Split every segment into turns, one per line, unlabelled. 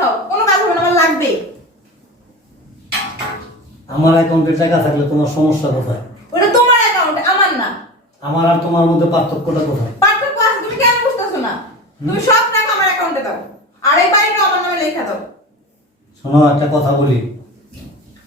বুঝাও কোনো কাজ হবে না আমার লাগবে।
আমার অ্যাকাউন্টে টাকা থাকলে তোমার সমস্যা কোথায়?
ওটা তোমার অ্যাকাউন্ট আমার না।
আমার আর তোমার মধ্যে পার্থক্যটা কোথায়?
পার্থক্য আছে তুমি কেন বুঝতেছো না? তুমি সব টাকা আমার অ্যাকাউন্টে দাও। আর এই বাড়িটা আমার নামে লেখা দাও।
শোনো একটা কথা বলি।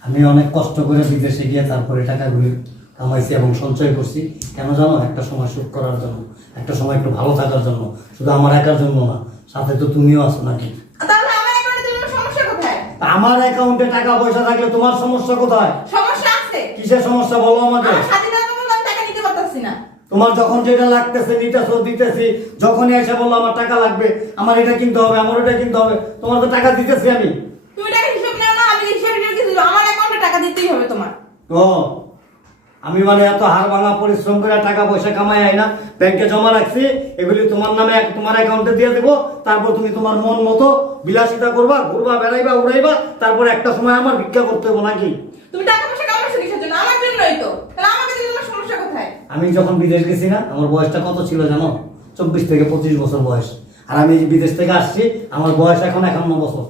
আমি অনেক কষ্ট করে বিদেশে গিয়ে তারপরে টাকাগুলি কামাইছি এবং সঞ্চয় করছি। কেন জানো? একটা সময় সুখ করার জন্য একটা সময় একটু ভালো থাকার জন্য। শুধু আমার একার জন্য না সাথে তো তুমিও আছো নাকি
তাহলে আমার অ্যাকাউন্টে তোমার সমস্যা কোথায়
আমার অ্যাকাউন্টে টাকা পয়সা থাকলে তোমার সমস্যা কোথায়?
সমস্যা আছে।
কিসের সমস্যা বলো আমাকে?
আমার স্বাধীনতা মতো আমি টাকা নিতে পারতাছি না।
তোমার যখন যেটা লাগতেছে নিতেছো দিতেছি যখনই এসে বলল আমার টাকা লাগবে আমার এটা কিনতে হবে আমার এটা কিনতে হবে তোমার তো টাকা দিতেছি আমি।
তুমি টাকা হিসাব নাও না আমি হিসাব নিয়ে কিছু আমার অ্যাকাউন্টে টাকা দিতেই হবে তোমার।
ও আমি মানে এত হাড় ভাঙা পরিশ্রম করে টাকা পয়সা কামাই আই না ব্যাংকে জমা রাখছি এগুলি তোমার নামে তোমার অ্যাকাউন্টে দিয়ে দেবো তারপর তুমি তোমার মন মতো বিলাসিতা করবা ঘুরবা বেড়াইবা উড়াইবা তারপর একটা সময় আমার ভিক্ষা করতে হবে নাকি?
তুমি টাকা পয়সা কামাচ্ছো কিসের জন্য? আমার জন্যই তো। তাহলে আমাকে দিলে তোমার সমস্যা কোথায়?
আমি যখন বিদেশ গেছি না আমার বয়সটা কত ছিল জানো? চব্বিশ থেকে পঁচিশ বছর বয়স। আর আমি বিদেশ থেকে আসছি আমার বয়স এখন একান্ন বছর।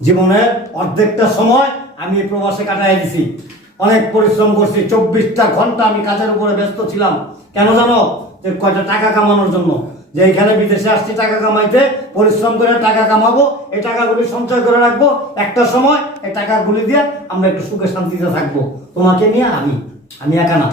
জীবনের অর্ধেকটা সময় আমি প্রবাসে কাটাই দিছি। অনেক পরিশ্রম করছি চব্বিশটা ঘণ্টা আমি কাজের উপরে ব্যস্ত ছিলাম। কেন জানো? যে কয়টা টাকা কামানোর জন্য। যে এখানে বিদেশে আসছি টাকা কামাইতে পরিশ্রম করে টাকা কামাবো এই টাকাগুলি সঞ্চয় করে রাখব। একটা সময় এই টাকাগুলি দিয়ে আমরা একটু সুখে শান্তিতে থাকব। তোমাকে নিয়ে আমি আমি একা না।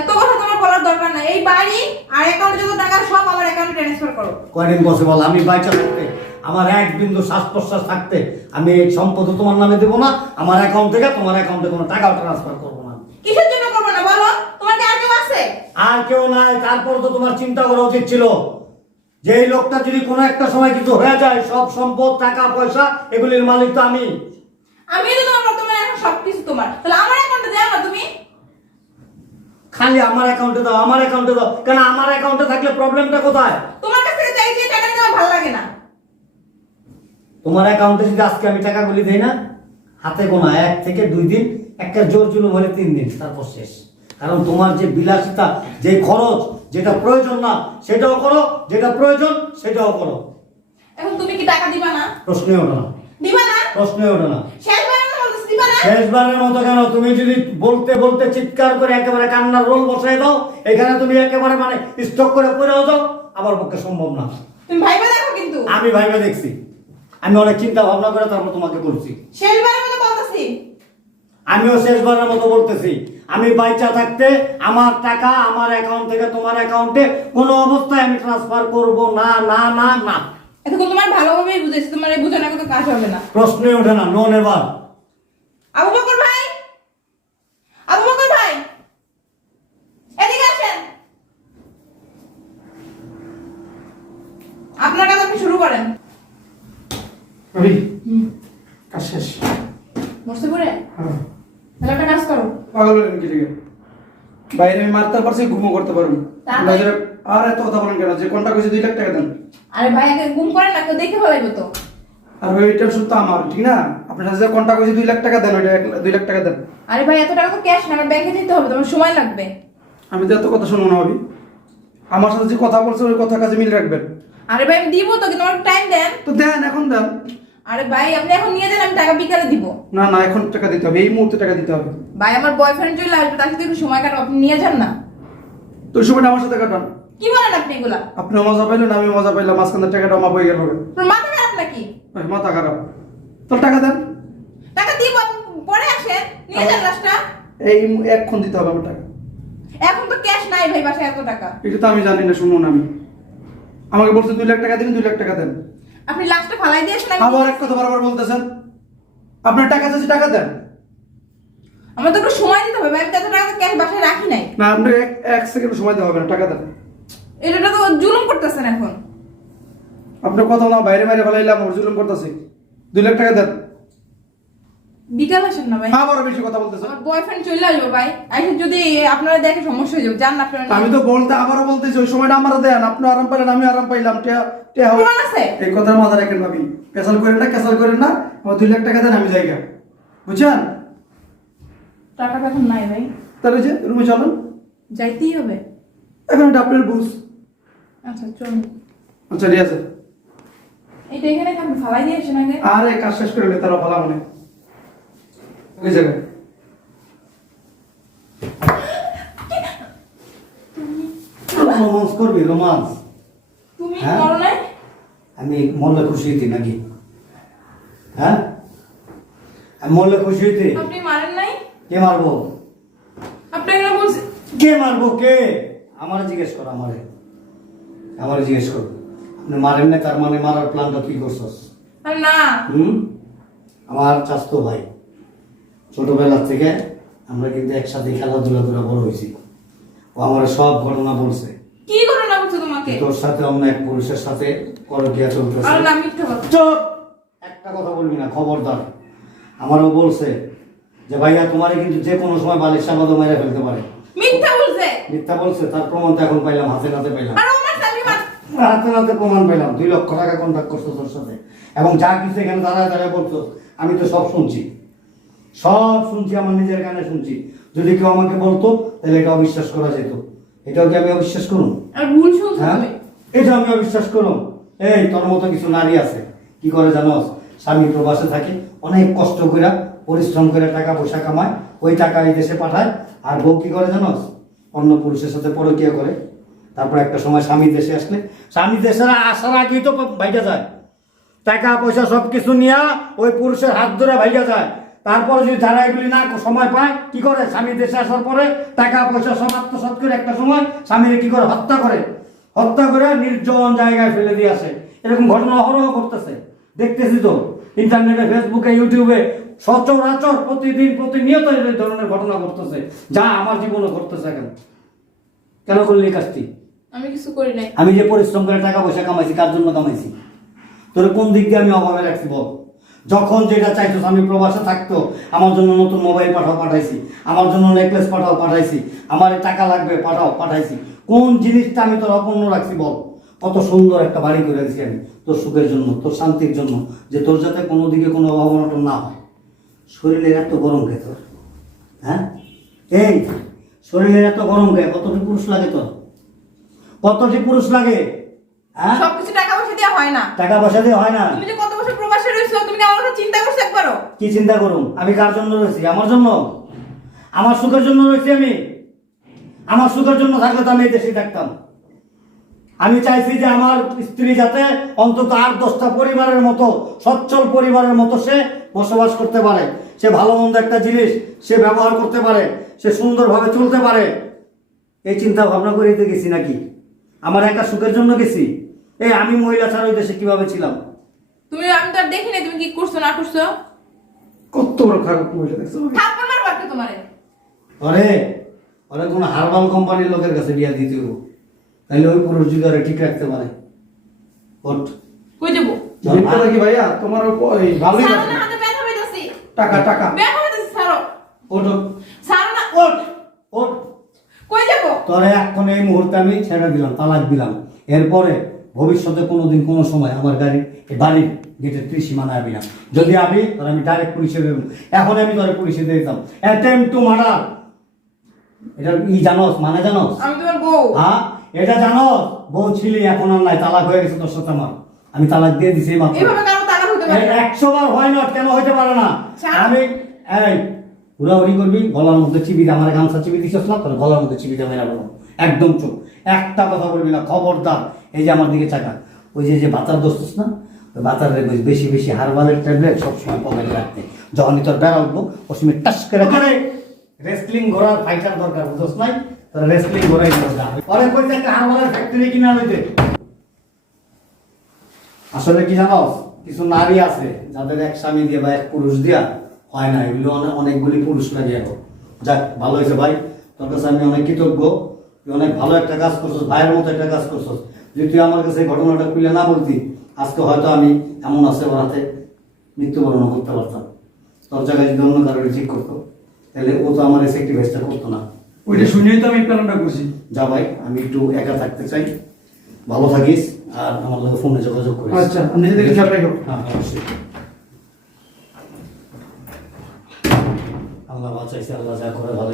এত কথা তোমার বলার দরকার নাই। এই বাড়ি আর অ্যাকাউন্টে যত টাকা সব আমার অ্যাকাউন্টে ট্রান্সফার করো।
কয়দিন পসিবল আমি বাইচা থাকতে আমার এক বিন্দু শ্বাস প্রশ্বাস থাকতে আমি এই সম্পদ তোমার নামে দেবো না আমার অ্যাকাউন্ট থেকে তোমার অ্যাকাউন্টে কোনো টাকাও ট্রান্সফার করব না।
কিসের জন্য করব না? বলো তোমার কি আর কেউ আছে?
আর কেউ নাই তারপর তো তোমার চিন্তা করা উচিত ছিল। যে এই লোকটা যদি কোনো একটা সময় কিছু হয়ে যায় সব সম্পদ টাকা পয়সা এগুলির মালিক তো আমি।
আমি তো তোমার বর্তমানে এখন সবকিছু তোমার। তাহলে আমার অ্যাকাউন্টে দাও না তুমি?
খালি আমার অ্যাকাউন্টে দাও আমার অ্যাকাউন্টে দাও। কেন আমার অ্যাকাউন্টে থাকলে প্রবলেমটা কোথায়?
তোমার কাছ থেকে চাই যে টাকা নিতে আমার ভালো লাগে না।
তোমার অ্যাকাউন্টে যদি আজকে আমি টাকাগুলি দেই না হাতে গোনা এক থেকে দুই দিন একটা জোর জুলুম হলে তিন দিন তারপর শেষ। কারণ তোমার যে বিলাসিতা যে খরচ যেটা প্রয়োজন না সেটাও করো যেটা প্রয়োজন সেটাও করো।
এখন তুমি কি টাকা দিবা না?
প্রশ্নই ওঠে না।
দিবা না?
প্রশ্নই ওঠে না।
শেষবারের মতো
কেন? তুমি যদি বলতে বলতে চিৎকার করে একেবারে কান্নার রোল বসাই দাও এখানে তুমি একেবারে মানে স্টক করে পড়েও যাও আমার পক্ষে সম্ভব না।
তুমি ভাইবা দেখো কিন্তু।
আমি ভাইবে দেখছি। আমি অনেক চিন্তা ভাবনা করে তারপর তোমাকে বলছি।
শেষবারের মতো বলতেছি?
আমিও শেষবারের মতো বলতেছি। আমি বাইচা থাকতে আমার টাকা আমার অ্যাকাউন্ট থেকে তোমার অ্যাকাউন্টে কোনো অবস্থায় আমি ট্রান্সফার করব না না না না।
এতক্ষণ তোমার ভালোভাবেই বুঝেছি তোমার এই বুঝানোর কোনো কাজ হবে না।
প্রশ্নই ওঠে না নো নেভার।
আবু বকর ভাই! আবু বকর ভাই! এদিকে আসেন। আপনার কাজ আপনি শুরু করেন।
রবি কাজ শেষ।
বসতে পড়ে?
হ্যাঁ।
তাহলে একটা কাজ করো।
পাগল হলেন কি লিগে? বাইরে আমি মারতে পারছি ঘুমও করতে পারব? বাজারে আর এত কথা বলেন কেন? যে কোনটা কইছে দুই লাখ টাকা দেন।
আরে ভাই আগে গুম করেন না কেউ দেখে ফেলাইবো তো।
আর ওই টেনশন তো আমার ঠিক না? আপনার সাথে যে কোনটা কইছে দুই লাখ টাকা দেন ওইটা এক- দুই লাখ টাকা দেন।
আরে ভাই এত টাকা তো ক্যাশ না ব্যাংকে দিতে হবে তোমার সময় লাগবে।
আমি তো এত কথা শুনব না ভাবি। আমার সাথে যে কথা বলছে ওই কথা কাজে মিল রাখবেন।
আরে ভাই আমি দিব তো কিন্তু আমার টাইম দেন।
তো দেন এখন দেন।
আরে ভাই আপনি এখন নিয়ে যান আমি টাকা বিকালে দিব।
না না এখন টাকা দিতে হবে এই মুহূর্তে টাকা দিতে হবে।
ভাই আমার বয়ফ্রেন্ড চলে আসবে তার সাথে একটু সময় কাটাবো আপনি নিয়ে যান না।
তো সময়টা আমার সাথে কাটান।
কি বলেন আপনি এগুলা?
আপনি মজা পাইলেন আমি মজা পাইলাম মাঝখানে টাকাটা আমার বই গেল।
আপনার মাথা খারাপ নাকি?
ওই মাথা খারাপ। তো টাকা দেন।
টাকা দিব পরে আসেন নিয়ে যান লাস্টটা
এই এক্ষণ দিতে হবে আমার টাকা।
এখন তো ক্যাশ নাই ভাই বাসায় এত টাকা।
এটা তো আমি জানি না শুনুন আমি। আমাকে বলছে দুই লাখ টাকা দিন দুই লাখ টাকা দেন।
আপনি লাস্টে ফালাই দিয়েছেন আমি
আবার এক কথা বারবার বলতেছেন। আপনার টাকা চাইছে টাকা দেন।
আমার তো একটু সময় দিতে হবে ভাই। আমি তো এত টাকা কেন ক্যাশ বাসায় রাখি নাই।
না আপনি এক এক সেকেন্ড সময় দেওয়া হবে না টাকা দেন।
এটা তো জুলুম করতেছেন এখন।
আপনার কথা না বাইরে বাইরে ফেলাইলাম জুলুম করতেছি। দুই লাখ টাকা দেন।
বিকাল আসেন না ভাই।
আবার বেশি কথা
আমার বয়ফ্রেন্ড চলে আসবে ভাই। যদি আপনারা দেখে সমস্যা হয়ে যাবে জান না আপনারা।
আমি তো বলতে আবারও বলতেছি ওই সময়টা আমার দেন আপনি আরাম পাইলেন আমি আরাম পাইলাম। টিয়া টিয়া
প্রমাণ আছে?
এই কথার মাথা রাখেন ভাবি। ক্যাসাল করেন না ক্যাসাল করেন না। আমার দুই লাখ টাকা দেন আমি জায়গা বুঝছেন?
টাকা এখন নাই ভাই।
তাহলে যে রুমে চলেন।
যাইতেই হবে।
এখন এটা আপনার বুঝ।
আচ্ছা চলুন।
আচ্ছা ঠিক আছে
এটা এখানে ফালাই দিয়ে
আরে কাজ শেষ করে তারা ভালো মনে ওই জায়গায়
রোমান্স করবি রোমান্স।
তুমি
হ্যাঁ?
করো
আমি মরলে খুশি হইতি নাকি? হ্যাঁ? আমি মরলে খুশি হইতি?
আপনি মারেন নাই?
কে মারবো?
আপনি
কে মারবো? কে? আমার জিজ্ঞেস কর আমারে। আমার জিজ্ঞেস কর। আপনি মারেন না তার মানে মারার প্ল্যানটা কি করছস?
না।
হুম? আমার চাস্তো ভাই। ছোটবেলা থেকে আমরা কিন্তু একসাথে খেলাধুলা করে বড় হয়েছি। ও আমার সব ঘটনা বলছে।
কি করে না বলছো তোমাকে?
তোর সাথে অন্য এক পুরুষের সাথে করকিয়া চলতেছে।
না মিথ্যা কথা
চুপ! একটা কথা বলবি না খবরদার। আমারও বলছে যে ভাইয়া তোমারে কিন্তু যে কোনো সময় বালিশ সাবাদও মেরে ফেলতে পারে।
মিথ্যা বলছে?
মিথ্যা বলছে তার প্রমাণ তো এখন পাইলাম হাতে নাতে পাইলাম। হাতে নাতে প্রমাণ পাইলাম দুই লক্ষ টাকা কন্ট্যাক্ট করছ তোর সাথে। এবং যা কিছু এখানে দাঁড়ায় দাঁড়ায় বলছো আমি তো সব শুনছি। সব শুনছি আমার নিজের কানে শুনছি। যদি কেউ আমাকে বলতো তাহলে এটা অবিশ্বাস করা যেত। এটাও কি আমি অবিশ্বাস করুন?
আর ভুল শুনছো
হ্যাঁ? এটা আমি অবিশ্বাস করুন। এই তোর মতো কিছু নারী আছে। কি করে জানোস? স্বামী প্রবাসে থাকে অনেক কষ্ট করে পরিশ্রম করে টাকা পয়সা কামায় ওই টাকা এই দেশে পাঠায়। আর বউ কি করে জানোস? অন্য পুরুষের সাথে পরকিয়া করে। তারপর একটা সময় স্বামী দেশে আসলে স্বামী দেশে আসার আগেই তো ভাইটা যায়। টাকা পয়সা সব কিছু নিয়ে ওই পুরুষের হাত ধরে ভাইয়া যায়। তারপরে যদি যারা এগুলি না সময় পায় কি করে? স্বামী দেশে আসার পরে টাকা পয়সা সব আত্মসাৎ করে একটা সময় স্বামীরে কি করে? হত্যা করে। হত্যা করে নির্জন জায়গায় ফেলে দিয়ে আসে। এরকম ঘটনা অহরহ করতেছে দেখতেছি তো ইন্টারনেটে ফেসবুকে ইউটিউবে সচরাচর প্রতিদিন প্রতিনিয়ত এই ধরনের ঘটনা ঘটতেছে যা আমার জীবনে ঘটতেছে এখন। কেন করলি কাজটি?
আমি কিছু করি নাই।
আমি যে পরিশ্রম করে টাকা পয়সা কামাইছি কার জন্য কামাইছি? তোর কোন দিক দিয়ে আমি অভাবে রাখছি বল? যখন যেটা চাইতো, আমি প্রবাসে থাকতো, আমার জন্য নতুন মোবাইল পাঠাও পাঠাইছি, আমার জন্য নেকলেস পাঠাও পাঠাইছি, আমার টাকা লাগবে পাঠাও পাঠাইছি। কোন জিনিসটা আমি তোর অপূর্ণ রাখছি বল? কত সুন্দর একটা বাড়ি করে দিছি আমি, তোর সুখের জন্য, তোর শান্তির জন্য, যে তোর যাতে কোনো দিকে কোনো অভাব না হয়। শরীরের এত গরম কে তোর? হ্যাঁ? এই, শরীরের এত গরম কে? কতটি পুরুষ লাগে তোর? কতটি পুরুষ লাগে?
সবকিছু টাকা পয়সা দেওয়া হয় না।
টাকা পয়সা দিয়ে হয় না।
তুমি যে কত বছর প্রবাসে রয়েছো তুমি কি আমার কথা চিন্তা করছ একবারও?
কি চিন্তা আমি কার জন্য রয়েছি? আমার জন্য? আমার সুখের জন্য রয়েছি আমি। আমার সুখের জন্য থাকলে তো আমি এই দেশেই থাকতাম। আমি চাইছি যে আমার স্ত্রী যাতে অন্তত আট দশটা পরিবারের মতো সচ্ছল পরিবারের মতো সে বসবাস করতে পারে। সে ভালো মন্দ একটা জিনিস সে ব্যবহার করতে পারে সে সুন্দরভাবে চলতে পারে। এই চিন্তা ভাবনা করে তো গেছি নাকি? আমার একটা সুখের জন্য গেছি? এই আমি মহিলা ছাড়া ওই দেশে কীভাবে ছিলাম?
তুমি আমি তো আর দেখিনি তুমি কি করছ না করছ?
কত বড় খারাপ মহিলা দেখছ
থাপ্পড় মারবো একটা তোমারে?
ওরে ওরে কোনো হারবাল কোম্পানির লোকের কাছে বিয়া দিতে হব তাহলে ওই পুরুষ যদি ঠিক রাখতে পারে। ওট
কই যাব?
জিনিসটা নাকি ভাইয়া তোমার ওই ভালোই আছে
না হাতে ব্যথা পাইতাছি।
টাকা টাকা।
ব্যথা পাইতাছি সারো
ওট
সারো না
ওট ওট
কই যাব?
তোরে এখন এই মুহূর্তে আমি ছেড়ে দিলাম তালাক দিলাম। এরপরে ভবিষ্যতে কোনোদিন কোনো সময় আমার গাড়ি বাড়ির গেটের ত্রিসীমানা আবি না। যদি আবি তাহলে আমি ডাইরেক্ট পুলিশে দেবো এখন আমি তোরে পুলিশে দিয়ে দিতাম অ্যাটেম্প টু মার্ডার এটা ই জানোস মানে জানোস?
আমি তোমার বউ।
হ্যাঁ? এটা জানো বউ ছিলি এখন আর নাই তালাক হয়ে গেছে তোর সাথে আমার। আমি তালাক দিয়ে দিছি মাত্র
এভাবে কারও তালা হতে পারে না।
একশো বার হয় না কেন হইতে পারে না?
ছাড়।
আমি এই উড়াউড়ি করবি গলার মধ্যে চিবি আমার গামছা চিবি দিছিস না? তোর গলার মধ্যে চিবিটা মেরা বলো একদম চুপ একটা কথা বলবি না, খবরদার। এই যে আমার দিকে চাকা। ওই যে যে বাতার দোষ না, ওই বাতার বেশি বেশি হারবালের ট্যাবলেট সবসময় পকেটে রাখতে। যখনই তোর বেড়া উঠবো ওর সময় টাস করে রেসলিং ঘোড়ার ফাইটার দরকার, বুঝোস নাই? তোর রেসলিং ঘোড়াই দরকার পরে কইতে একটা হারবালের ফ্যাক্টরি কিনা লইতে আসলে কি জানো কিছু নারী আছে, যাদের এক স্বামী দিয়ে বা এক পুরুষ দিয়া হয় না, এগুলো অনেক অনেকগুলি পুরুষ লাগে এখন। যাক, ভালো হয়েছে ভাই, তোর কাছে আমি অনেক কৃতজ্ঞ। তুই অনেক ভালো একটা কাজ করছিস ভাইয়ের মতো একটা কাজ করছিস। যদি তুই আমার কাছে ঘটনাটা খুলে না বলতি আজকে হয়তো আমি এমন আছে ওর হাতে মৃত্যুবরণ করতে পারতাম। তোর জায়গায় যদি অন্য কারোর ঠিক করতো তাহলে ও তো আমার এই স্যাক্রিফাইসটা করতো না।
ওইটা শুনেই তো আমি প্ল্যানটা করছি।
যা ভাই আমি একটু একা থাকতে চাই। ভালো থাকিস আর আমার লোক ফোনে যোগাযোগ করিস।
আচ্ছা, যদি খেয়াল রাখো।
হ্যাঁ অবশ্যই। আল্লাহ বাঁচাইছে আল্লাহ যা করে ভালো